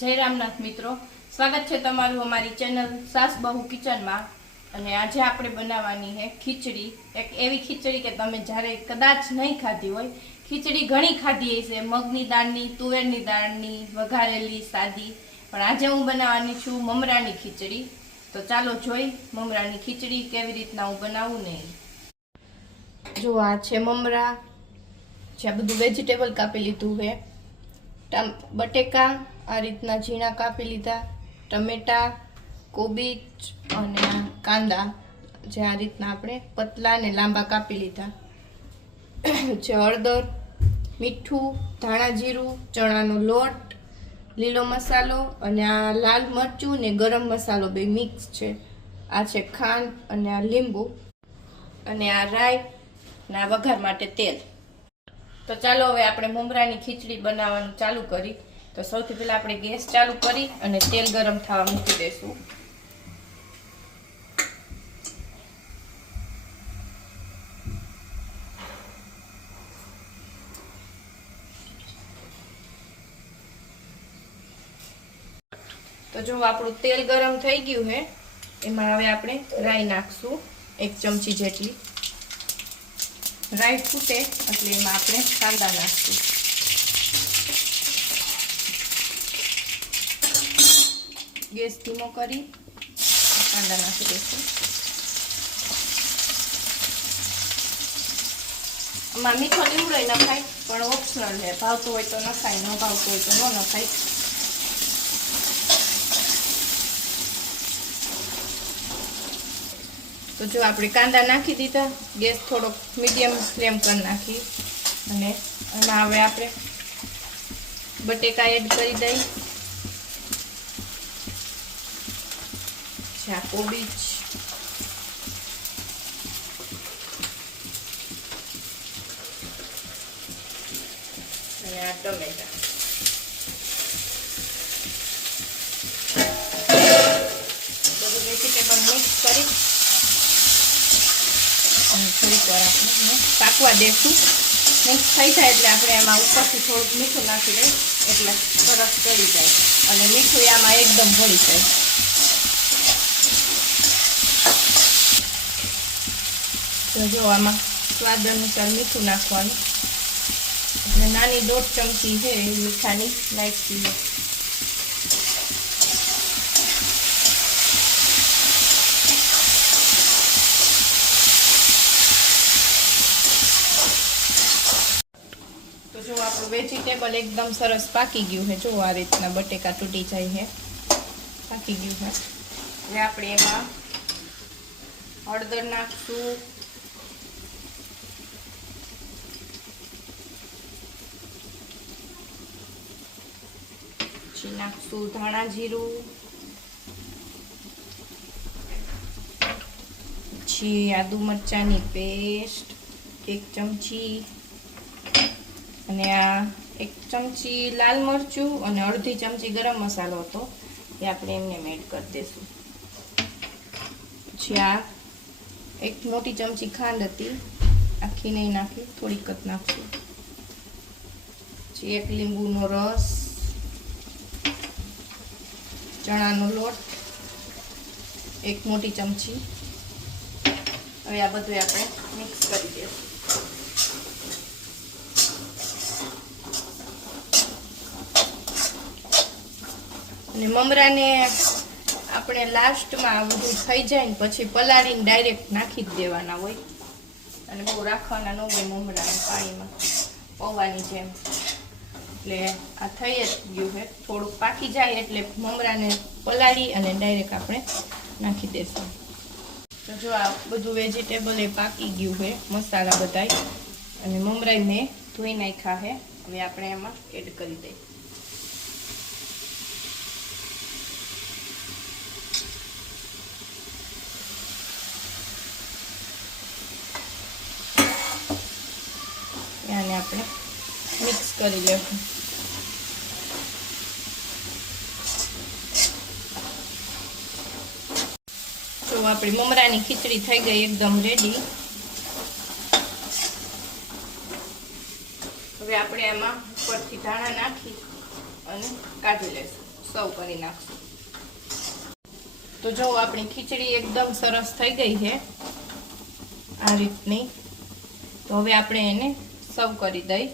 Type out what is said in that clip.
જય રામનાથ મિત્રો, સ્વાગત છે તમારું અમારી ચેનલ સાસ બહુ કિચનમાં. અને આજે આપણે બનાવવાની છે ખીચડી. એક એવી ખીચડી કે તમે જ્યારે કદાચ નહીં ખાધી હોય. ખીચડી ઘણી ખાધી હશે, મગની દાળની, તુવેરની દાળની, વઘારેલી, સાદી. પણ આજે હું બનાવવાની છું મમરાની ખીચડી. તો ચાલો જોઈ મમરાની ખીચડી કેવી રીતના હું બનાવું ને. જો આ છે મમરા, જ્યાં બધું વેજીટેબલ કાપી લીધું છે. બટેકા આ રીતના ઝીણા કાપી લીધા, ટમેટા, કોબીજ અને કાંદા જે આ રીતના આપણે પતલા ને લાંબા કાપી લીધા છે. હળદર, મીઠું, ધાણા જીરું, ચણાનો લોટ, લીલો મસાલો અને આ લાલ મરચું ને ગરમ મસાલો બે મિક્સ છે. આ છે ખાંડ અને આ લીંબુ અને આ રાઈ ને આ વઘાર માટે તેલ. તો ચાલો હવે આપણે મમરાની ખીચડી બનાવવાનું ચાલુ કરી. તો સૌથી પહેલા આપણે ગેસ ચાલુ કરી અને તેલ ગરમ થવા મૂકી દઈશું. તો જો આપણું તેલ ગરમ થઈ ગયું છે, એમાં હવે આપણે રાઈ નાખશું 1 ચમચી જેટલી. રાઈ ફૂટે એટલે એમાં આપણે કાંદા નાખશું. ગેસ ધીમો કરી કાંદા નાખી દઈશું. આમાં મીઠો લીમડો નખાય, પણ ઓપ્શનલ છે. ભાવતું હોય તો નખાય, ન ભાવતું હોય તો ન નખાય. તો જો આપણે કાંદા નાખી દીધા, ગેસ થોડોક મીડિયમ ફ્લેમ કરી નાખી અને એમાં હવે આપણે બટેકા એડ કરી દઈ. આ કોબીજ અને આ ટમેટા. બધું વેજીટેબલ મિક્સ કરી અને થોડીક વાર આપણે પાકવા દેશું. મિક્સ થઈ જાય એટલે આપણે એમાં ઉપરથી થોડુંક મીઠું નાખી દઈએ એટલે સરસ ચડી જાય અને મીઠું આમાં એકદમ ભળી જાય. તો જો આમાં સ્વાદ અનુસાર મીઠું નાખવાનું એટલે નાની 1.5 ચમચી છે મીઠાની નાખી દઈએ. જો આપણું વેજીટેબલ એકદમ સરસ પાકી ગયું છે. જો આ રીતના બટેકા તૂટી જાય છે, પાકી ગયું છે. હવે આપણે એમાં હળદર નાખશું, પછી નાખશું ધાણા જીરું, પછી આદુ મરચાંની પેસ્ટ 1 ચમચી અને આ 1 ચમચી લાલ મરચું અને અડધી ચમચી ગરમ મસાલો હતો એ આપણે એમને એડ કરી દઈશું. પછી આ 1 મોટી ચમચી ખાંડ હતી, આખી નહીં નાખી, થોડીક જ નાખશું. પછી 1 લીંબુનો રસ, ચણાનો લોટ 1 મોટી ચમચી. હવે આ બધું આપણે મિક્સ કરી દઈશું. અને મમરાને આપણે લાસ્ટમાં આ બધું થઈ જાય ને પછી પલાળીને ડાયરેક્ટ નાખી જ દેવાના હોય અને બહુ રાખવાના ન હોય મમરાને પાણીમાં પૌવાની જેમ. એટલે આ થઈ જ ગયું છે, થોડુંક પાકી જાય એટલે મમરાને પલાળી અને ડાયરેક્ટ આપણે નાખી દઈશું. તો જો આ બધું વેજીટેબલ એ પાકી ગયું છે, મસાલા બધાય અને મમરાઈ મેં ધોઈ નાખ્યા છે. હવે આપણે એમાં એડ કરી દઈએ. આને આપણે મિક્સ કરી લેવું. તો આપણી મમરાની ખીચડી થઈ ગઈ એકદમ રેડી. હવે આપણે એમાં ઉપરથી ધાણા નાખી અને કાઢી લેશું. સર્વ કરી નાખશું. તો જો આપણી ખીચડી એકદમ સરસ થઈ ગઈ છે આ રીતની. તો હવે આપણે એને સર્વ કરી દઈ.